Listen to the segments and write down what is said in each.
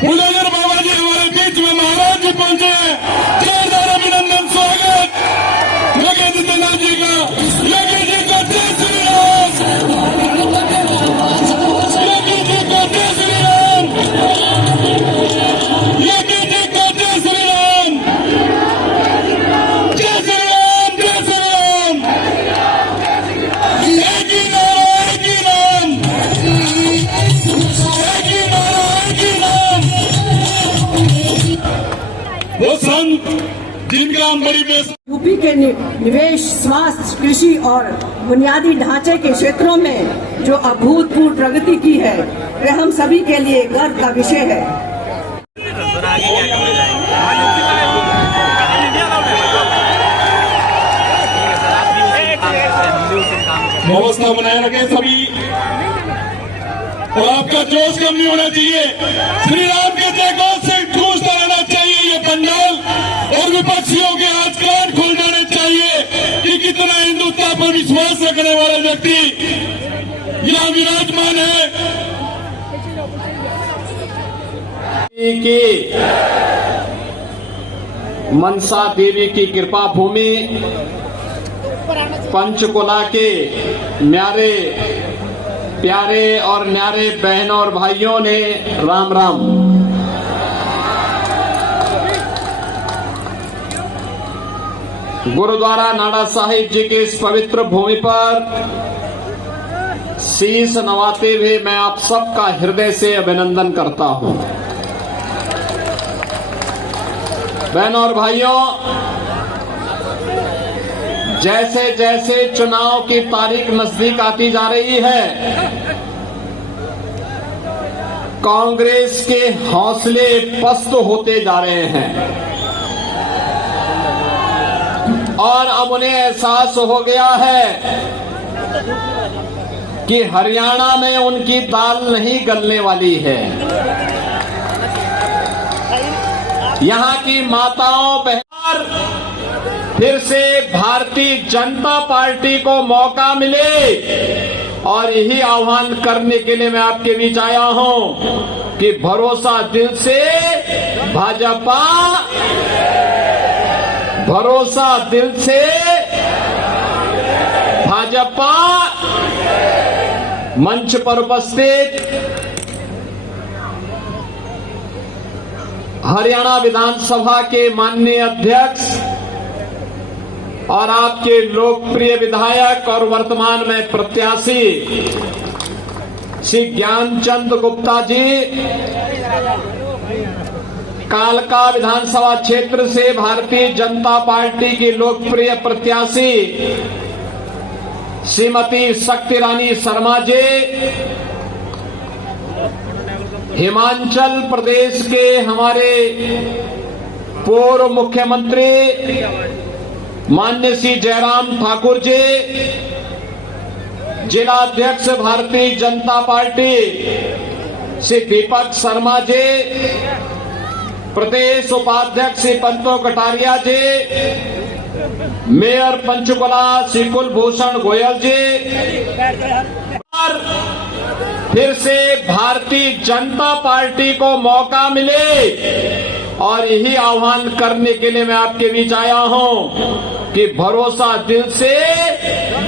बुलेगर बाबा जी हमारे बीच में महाराज जी पहुंचे हैं। जोरदार अभिनंदन स्वागत योगी आदित्यनाथ जी का। योगी जी को जय श्री राम। योगी जी को जय श्री राम। योगी जी को जय श्री राम। जय श्री राम। जय श्री राम। एक ही नारा, एक ही नाम, एक ही नारा, एक ही नाम। वो संत जिनका हम बड़ी यूपी के निवेश, स्वास्थ्य, कृषि और बुनियादी ढांचे के क्षेत्रों में जो अभूतपूर्व प्रगति की है, वह हम सभी के लिए गर्व का विषय है। व्यवस्था बनाए रखें सभी, और आपका जोश कम नहीं होना चाहिए। श्री राम के जयघोष से गूंजता रहना चाहिए ये पंडाल, और विपक्षियों के आज कान खोल जाने चाहिए कि कितना हिंदुत्व पर विश्वास रखने वाला व्यक्ति यहाँ विराजमान है। की मनसा देवी की कृपा भूमि पंचकुला के न्यारे प्यारे और न्यारे बहनों और भाइयों ने राम राम। गुरुद्वारा नाडा साहिब जी के इस पवित्र भूमि पर शीश नवाते हुए मैं आप सबका हृदय से अभिनंदन करता हूं। बहनों और भाइयों, जैसे जैसे चुनाव की तारीख नजदीक आती जा रही है, कांग्रेस के हौसले पस्त होते जा रहे हैं और अब उन्हें एहसास हो गया है कि हरियाणा में उनकी दाल नहीं गलने वाली है। यहां की माताओं बहनों फिर से भारतीय जनता पार्टी को मौका मिले, और यही आह्वान करने के लिए मैं आपके बीच आया हूं कि भरोसा दिल से भाजपा, भरोसा दिल से भाजपा। मंच पर उपस्थित हरियाणा विधानसभा के माननीय अध्यक्ष और आपके लोकप्रिय विधायक और वर्तमान में प्रत्याशी श्री ज्ञानचंद गुप्ता जी, कालका विधानसभा क्षेत्र से भारतीय जनता पार्टी की लोकप्रिय प्रत्याशी श्रीमती शक्ति रानी शर्मा जी, हिमाचल प्रदेश के हमारे पूर्व मुख्यमंत्री माननीय श्री जयराम ठाकुर जी, जिला अध्यक्ष भारतीय जनता पार्टी श्री दीपक शर्मा जी, प्रदेश उपाध्यक्ष श्री पंतो कटारिया जी, मेयर पंचकुला श्री कुलभूषण गोयल जी। फिर से भारतीय जनता पार्टी को मौका मिले, और यही आह्वान करने के लिए मैं आपके बीच आया हूं कि भरोसा दिल से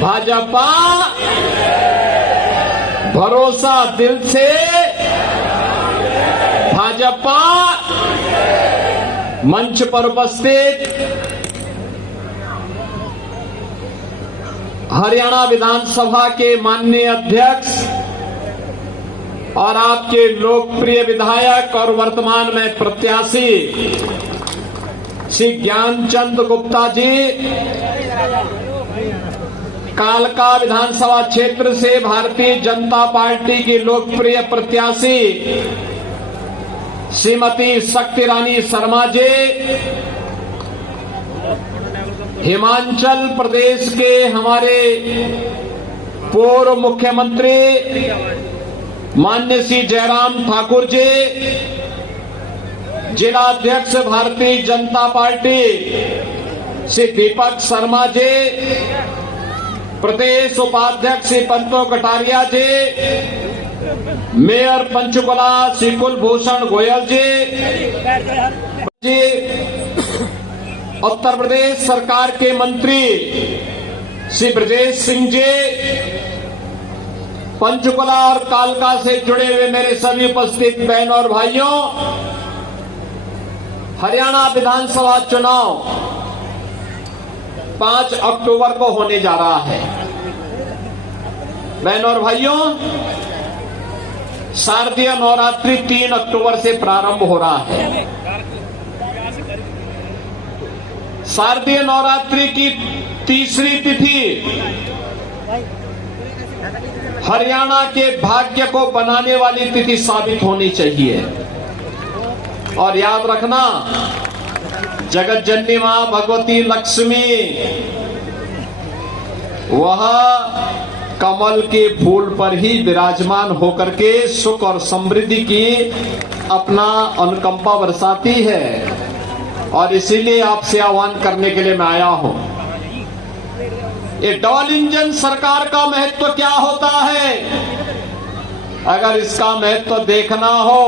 भाजपा, भरोसा दिल से भाजपा। मंच पर उपस्थित हरियाणा विधानसभा के माननीय अध्यक्ष और आपके लोकप्रिय विधायक और वर्तमान में प्रत्याशी श्री ज्ञानचंद गुप्ता जी, कालका विधानसभा क्षेत्र से भारतीय जनता पार्टी की लोकप्रिय प्रत्याशी श्रीमती शक्ति रानी शर्मा जी, हिमाचल प्रदेश के हमारे पूर्व मुख्यमंत्री माननीय श्री जयराम ठाकुर जी, जिला अध्यक्ष भारतीय जनता पार्टी श्री दीपक शर्मा जी, प्रदेश उपाध्यक्ष श्री पंतो कटारिया जी, मेयर पंचकुला श्री कुलभूषण गोयल जी, उत्तर प्रदेश सरकार के मंत्री श्री ब्रजेश सिंह जी, पंचकुला और कालका से जुड़े हुए मेरे सभी उपस्थित बहनों और भाइयों, हरियाणा विधानसभा चुनाव 5 अक्टूबर को होने जा रहा है। बहनों और भाइयों, शारदीय नवरात्रि 3 अक्टूबर से प्रारंभ हो रहा है। शारदीय नवरात्रि की तीसरी तिथि हरियाणा के भाग्य को बनाने वाली तिथि साबित होनी चाहिए। और याद रखना, जगत जननी मां भगवती लक्ष्मी वह कमल के फूल पर ही विराजमान होकर के सुख और समृद्धि की अपना अनुकंपा बरसाती है। और इसीलिए आपसे आह्वान करने के लिए मैं आया हूं। ये डबल इंजन सरकार का महत्व क्या होता है? अगर इसका महत्व देखना हो,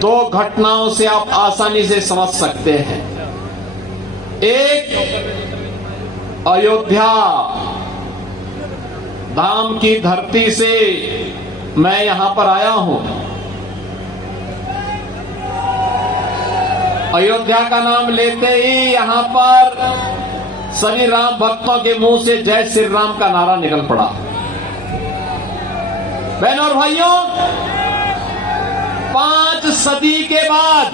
2 घटनाओं से आप आसानी से समझ सकते हैं। एक, अयोध्या धाम की धरती से मैं यहां पर आया हूं। अयोध्या का नाम लेते ही यहां पर सभी राम भक्तों के मुंह से जय श्री राम का नारा निकल पड़ा। बहनों और भाइयों, 5 सदी के बाद,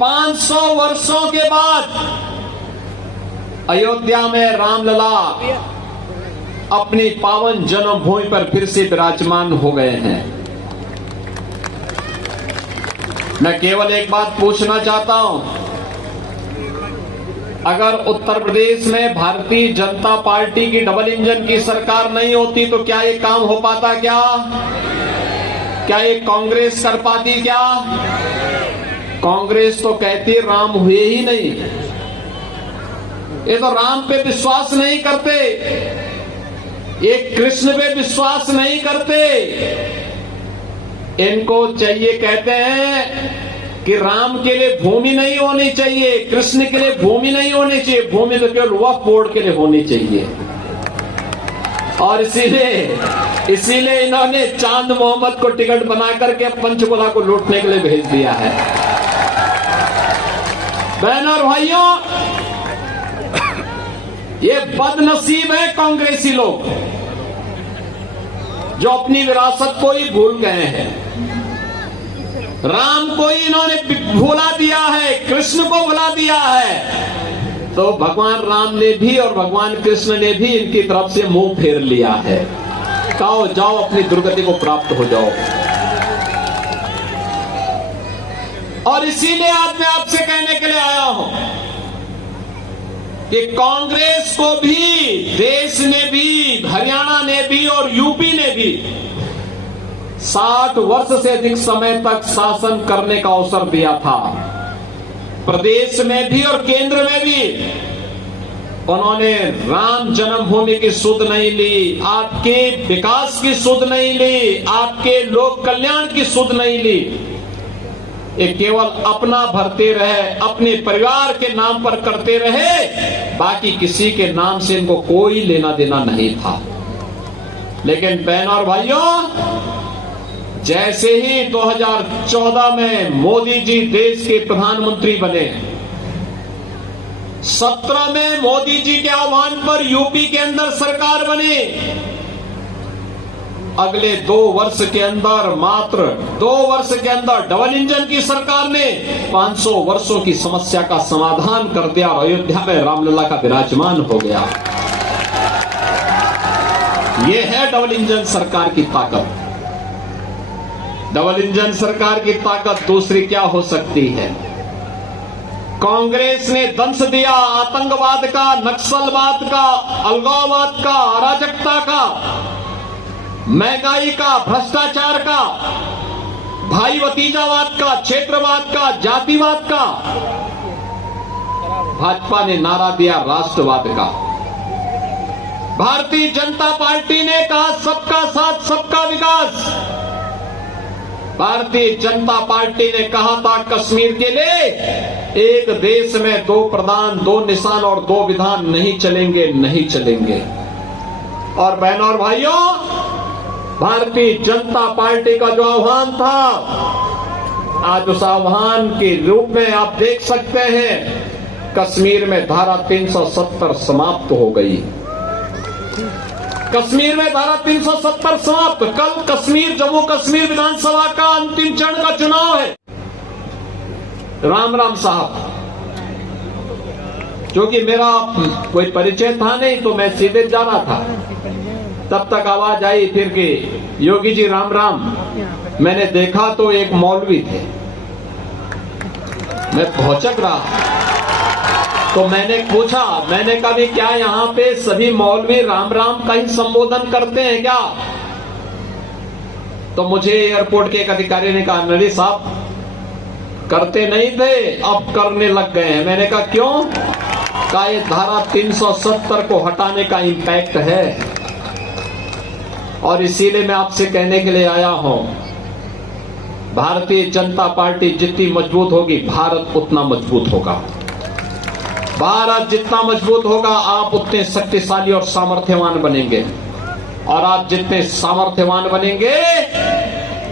500 वर्षों के बाद अयोध्या में रामलला अपनी पावन जन्मभूमि पर फिर से विराजमान हो गए हैं। मैं केवल एक बात पूछना चाहता हूं, अगर उत्तर प्रदेश में भारतीय जनता पार्टी की डबल इंजन की सरकार नहीं होती तो क्या ये काम हो पाता? क्या ये कांग्रेस कर पाती? क्या कांग्रेस तो कहती राम हुए ही नहीं, ये तो राम पे विश्वास नहीं करते, ये कृष्ण पे विश्वास नहीं करते। इनको चाहिए, कहते हैं कि राम के लिए भूमि नहीं होनी चाहिए, कृष्ण के लिए भूमि नहीं होनी चाहिए, भूमि तो केवल वक्फ बोर्ड के लिए होनी चाहिए। और इसीलिए इन्होंने चांद मोहम्मद को टिकट बना करके पंचकुला को लूटने के लिए भेज दिया है। बहनों और भाइयों, ये बदनसीब है कांग्रेसी लोग जो अपनी विरासत को ही भूल गए हैं। राम को ही इन्होंने भुला दिया है, कृष्ण को भुला दिया है, तो भगवान राम ने भी और भगवान कृष्ण ने भी इनकी तरफ से मुंह फेर लिया है। कहो जाओ, अपनी दुर्गति को प्राप्त हो जाओ। और इसीलिए आज मैं आपसे कहने के लिए आया हूं कि कांग्रेस को भी, देश ने भी, हरियाणा ने भी और यूपी ने भी 60 वर्ष से अधिक समय तक शासन करने का अवसर दिया था। प्रदेश में भी और केंद्र में भी उन्होंने राम जन्मभूमि की सुध नहीं ली, आपके विकास की सुध नहीं ली, आपके लोक कल्याण की सुध नहीं ली। ये केवल अपना भरते रहे, अपने परिवार के नाम पर करते रहे, बाकी किसी के नाम से इनको कोई लेना देना नहीं था। लेकिन बहनों और भाइयों, जैसे ही 2014 में मोदी जी देश के प्रधानमंत्री बने, 17 में मोदी जी के आह्वान पर यूपी के अंदर सरकार बनी, अगले 2 वर्ष के अंदर, मात्र 2 वर्ष के अंदर डबल इंजन की सरकार ने 500 वर्षों की समस्या का समाधान कर दिया और अयोध्या में रामलला का विराजमान हो गया। यह है डबल इंजन सरकार की ताकत। डबल इंजन सरकार की ताकत दूसरी क्या हो सकती है? कांग्रेस ने दंश दिया आतंकवाद का, नक्सलवाद का, अलगाववाद का, अराजकता का, महंगाई का, भ्रष्टाचार का, भाई भतीजावाद का, क्षेत्रवाद का, जातिवाद का। भाजपा ने नारा दिया राष्ट्रवाद का। भारतीय जनता पार्टी ने कहा सबका साथ सबका विकास। भारतीय जनता पार्टी ने कहा था कश्मीर के लिए एक देश में दो प्रधान, दो निशान और दो विधान नहीं चलेंगे, नहीं चलेंगे। और बहनों और भाइयों, भारतीय जनता पार्टी का जो आह्वान था, आज उस आह्वान के रूप में आप देख सकते हैं कश्मीर में धारा 370 समाप्त हो गई। कश्मीर में धारा 370 समाप्त। कल कश्मीर, जम्मू कश्मीर विधानसभा का अंतिम चरण का चुनाव है। राम राम साहब, क्योंकि मेरा कोई परिचय था नहीं तो मैं सीधे जा रहा था, तब तक आवाज आई फिर कि योगी जी राम राम। मैंने देखा तो एक मौलवी थे, मैं भौचक रहा। तो मैंने पूछा, मैंने कहा भी क्या यहाँ पे सभी मौलवी राम राम का ही संबोधन करते हैं क्या? तो मुझे एयरपोर्ट के एक अधिकारी ने कहा नरी साहब करते नहीं थे, अब करने लग गए हैं। मैंने कहा क्यों? कहा ये धारा 370 को हटाने का इम्पैक्ट है और इसीलिए मैं आपसे कहने के लिए आया हूं, भारतीय जनता पार्टी जितनी मजबूत होगी भारत उतना मजबूत होगा। भारत जितना मजबूत होगा आप उतने शक्तिशाली और सामर्थ्यवान बनेंगे, और आप जितने सामर्थ्यवान बनेंगे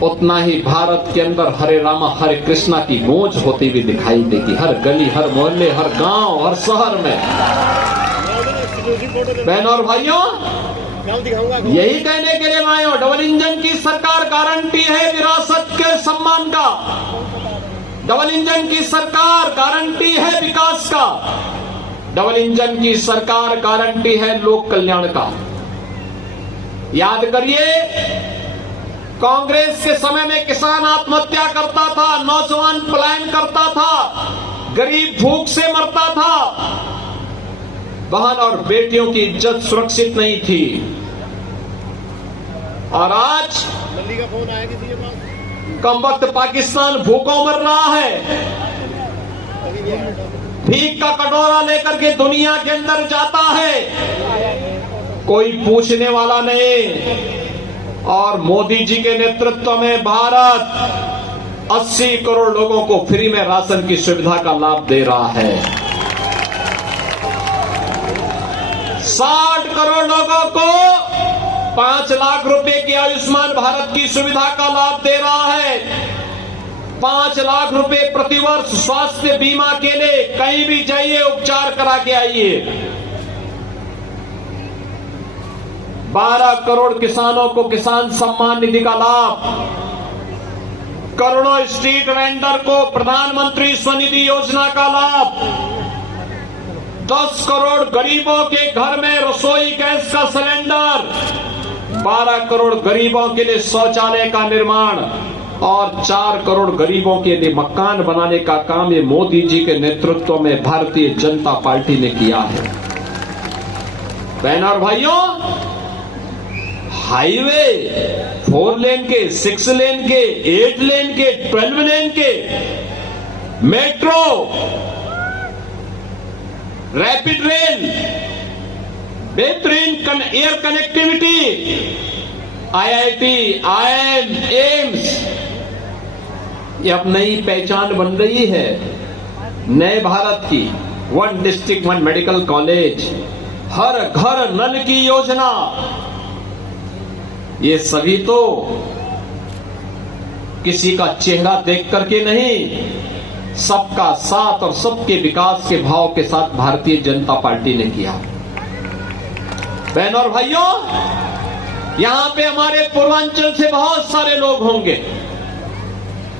उतना ही भारत के अंदर हरे रामा हरे कृष्णा की गूंज होती हुई दिखाई देगी, हर गली, हर मोहल्ले, हर गांव, हर शहर में। बहनों और भाइयों, यही कहने के लिए मैं आया हूं, डबल इंजन की सरकार गारंटी है विरासत के सम्मान का। डबल इंजन की सरकार गारंटी है विकास का। डबल इंजन की सरकार गारंटी है लोक कल्याण का। याद करिए, कांग्रेस के समय में किसान आत्महत्या करता था, नौजवान पलायन करता था, गरीब भूख से मरता था, बहन और बेटियों की इज्जत सुरक्षित नहीं थी। और आज दिल्ली का फोन आया किसी के पास? कम वक्त पाकिस्तान भूखों मर रहा है, भीख का कटोरा लेकर के दुनिया के अंदर जाता है, कोई पूछने वाला नहीं। और मोदी जी के नेतृत्व में भारत 80 करोड़ लोगों को फ्री में राशन की सुविधा का लाभ दे रहा है। 60 करोड़ लोगों को 5 लाख रुपए की आयुष्मान भारत की सुविधा का लाभ दे रहा है। 5 लाख रुपए प्रतिवर्ष स्वास्थ्य बीमा के लिए, कहीं भी जाइए उपचार करा के आइए। 12 करोड़ किसानों को किसान सम्मान निधि का लाभ, करोड़ों स्ट्रीट वेंडर को प्रधानमंत्री स्वनिधि योजना का लाभ, 10 करोड़ गरीबों के घर में रसोई गैस का सिलेंडर, 12 करोड़ गरीबों के लिए शौचालय का निर्माण और 4 करोड़ गरीबों के लिए मकान बनाने का काम ये मोदी जी के नेतृत्व में भारतीय जनता पार्टी ने किया है। बहनों और भाइयों, हाईवे 4 लेन के, 6 लेन के, 8 लेन के, 12 लेन के, मेट्रो, रैपिड रेल, बेहतरीन air connectivity, IIT, IIM, AIIMS, ये अब नई पहचान बन रही है नए भारत की। 1 डिस्ट्रिक्ट 1 मेडिकल कॉलेज, हर घर नल की योजना, ये सभी तो किसी का चेहरा देख करके नहीं, सबका साथ और सबके विकास के भाव के साथ भारतीय जनता पार्टी ने किया। बहनों और भाइयों, यहां पे हमारे पूर्वांचल से बहुत सारे लोग होंगे,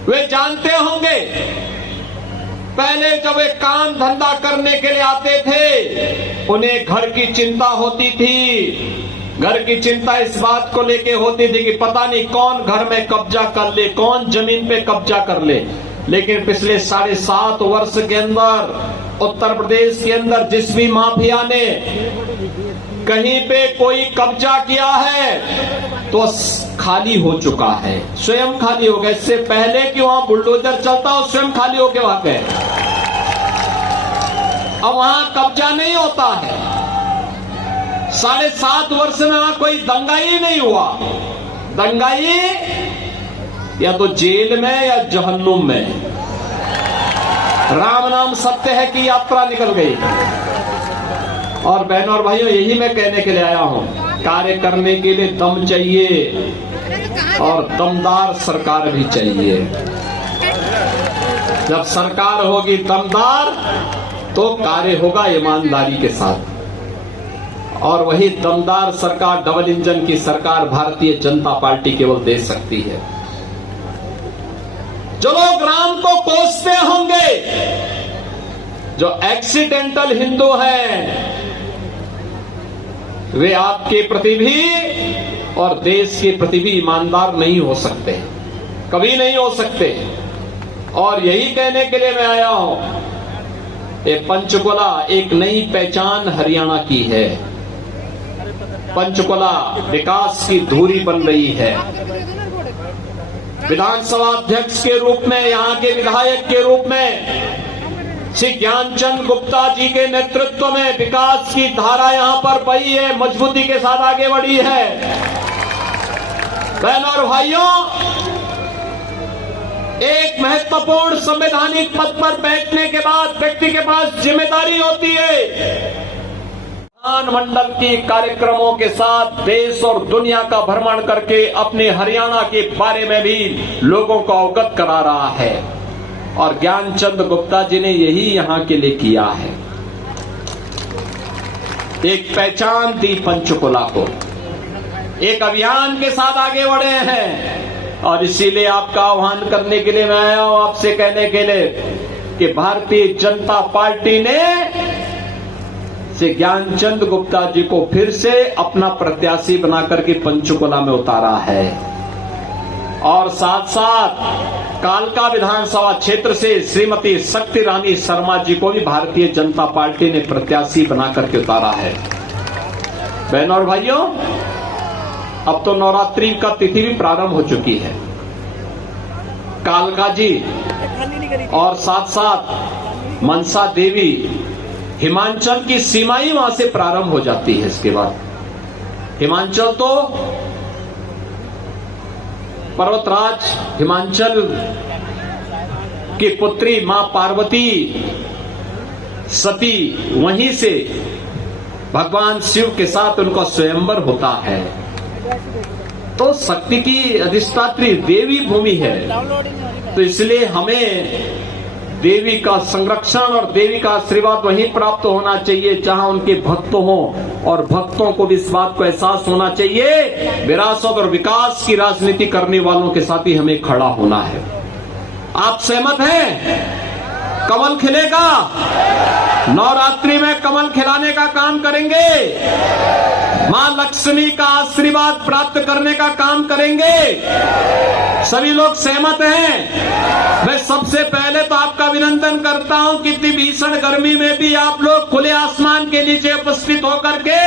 वे जानते होंगे पहले जब वे काम धंधा करने के लिए आते थे उन्हें घर की चिंता होती थी। घर की चिंता इस बात को लेके होती थी कि पता नहीं कौन घर में कब्जा कर ले, कौन जमीन पे कब्जा कर ले। लेकिन पिछले 7.5 वर्ष के अंदर उत्तर प्रदेश के अंदर जिस भी माफिया ने कहीं पे कोई कब्जा किया है तो खाली हो चुका है, स्वयं खाली हो गया। इससे पहले कि वहां बुलडोजर चलता हो स्वयं खाली होके वहां गए। अब वहां कब्जा नहीं होता है, 7.5 वर्ष में वहां कोई दंगाई नहीं हुआ। दंगाई या तो जेल में या जहन्नुम में। राम नाम सत्य है की यात्रा निकल गई। और बहनों और भाइयों, यही मैं कहने के लिए आया हूं, कार्य करने के लिए दम चाहिए और दमदार सरकार भी चाहिए। जब सरकार होगी दमदार तो कार्य होगा ईमानदारी के साथ। और वही दमदार सरकार, डबल इंजन की सरकार भारतीय जनता पार्टी केवल दे सकती है। जो लोग राम को कोसते होंगे, जो एक्सीडेंटल हिंदू हैं, वे आपके प्रति भी और देश के प्रति भी ईमानदार नहीं हो सकते, कभी नहीं हो सकते। और यही कहने के लिए मैं आया हूं, ये पंचकुला एक नई पहचान हरियाणा की है। पंचकुला विकास की धुरी बन रही है। विधानसभा अध्यक्ष के रूप में, यहां के विधायक के रूप में श्री ज्ञानचंद गुप्ता जी के नेतृत्व में विकास की धारा यहां पर बही है, मजबूती के साथ आगे बढ़ी है। बहनों और भाइयों, एक महत्वपूर्ण संवैधानिक पद पर बैठने के बाद व्यक्ति के पास जिम्मेदारी होती है। विधानमंडल के कार्यक्रमों के साथ देश और दुनिया का भ्रमण करके अपने हरियाणा के बारे में भी लोगों को अवगत करा रहा है। और ज्ञानचंद गुप्ता जी ने यही यहां के लिए किया है, एक पहचान दी पंचकुला को, एक अभियान के साथ आगे बढ़े हैं। और इसीलिए आपका आह्वान करने के लिए मैं आया हूं, आपसे कहने के लिए कि भारतीय जनता पार्टी ने से ज्ञानचंद गुप्ता जी को फिर से अपना प्रत्याशी बनाकर के पंचकुला में उतारा है। और साथ साथ कालका विधानसभा क्षेत्र से श्रीमती शक्ति रानी शर्मा जी को भी भारतीय जनता पार्टी ने प्रत्याशी बनाकर के उतारा है। बहनों और भाइयों, अब तो नवरात्रि का तिथि भी प्रारंभ हो चुकी है। कालका जी और साथ साथ मनसा देवी, हिमाचल की सीमा ही वहां से प्रारंभ हो जाती है। इसके बाद हिमाचल तो पर्वतराज हिमाचल की पुत्री मां पार्वती सती, वहीं से भगवान शिव के साथ उनका स्वयंवर होता है। तो शक्ति की अधिष्ठात्री देवी भूमि है, तो इसलिए हमें देवी का संरक्षण और देवी का आशीर्वाद वहीं प्राप्त होना चाहिए जहां उनके भक्त हों। और भक्तों को भी इस बात को एहसास होना चाहिए, विरासत और विकास की राजनीति करने वालों के साथ ही हमें खड़ा होना है। आप सहमत हैं? कमल खिलेगा, नवरात्रि में कमल खिलाने का काम करेंगे, मां लक्ष्मी का आशीर्वाद प्राप्त करने का काम करेंगे। सभी लोग सहमत हैं? मैं सबसे पहले तो आपका अभिनंदन करता हूं कि इतनी भीषण गर्मी में भी आप लोग खुले आसमान के नीचे उपस्थित होकर के,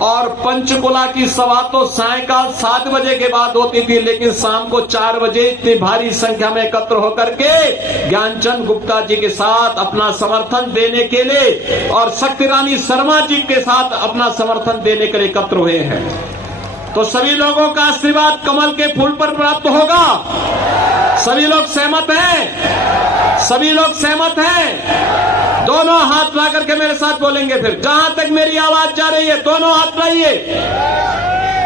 और पंचकुला की सभा तो सायंकाल 7 बजे के बाद होती थी, लेकिन शाम को 4 बजे इतनी भारी संख्या में एकत्र होकर के ज्ञानचंद गुप्ता जी के साथ अपना समर्थन देने के लिए और शक्ति रानी शर्मा जी के साथ अपना समर्थन देने के लिए एकत्र हुए हैं। तो सभी लोगों का आशीर्वाद कमल के फूल पर प्राप्त होगा। सभी लोग सहमत हैं? सभी लोग सहमत हैं? दोनों हाथ ला करके मेरे साथ बोलेंगे। फिर जहां तक मेरी आवाज जा रही है दोनों हाथ लाइए,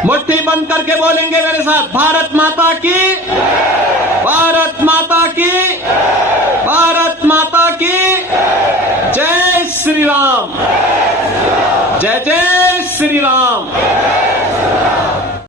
मुट्ठी बंद करके बोलेंगे मेरे साथ, भारत माता की, भारत माता की, भारत माता की जय श्री राम, जय जय श्री राम।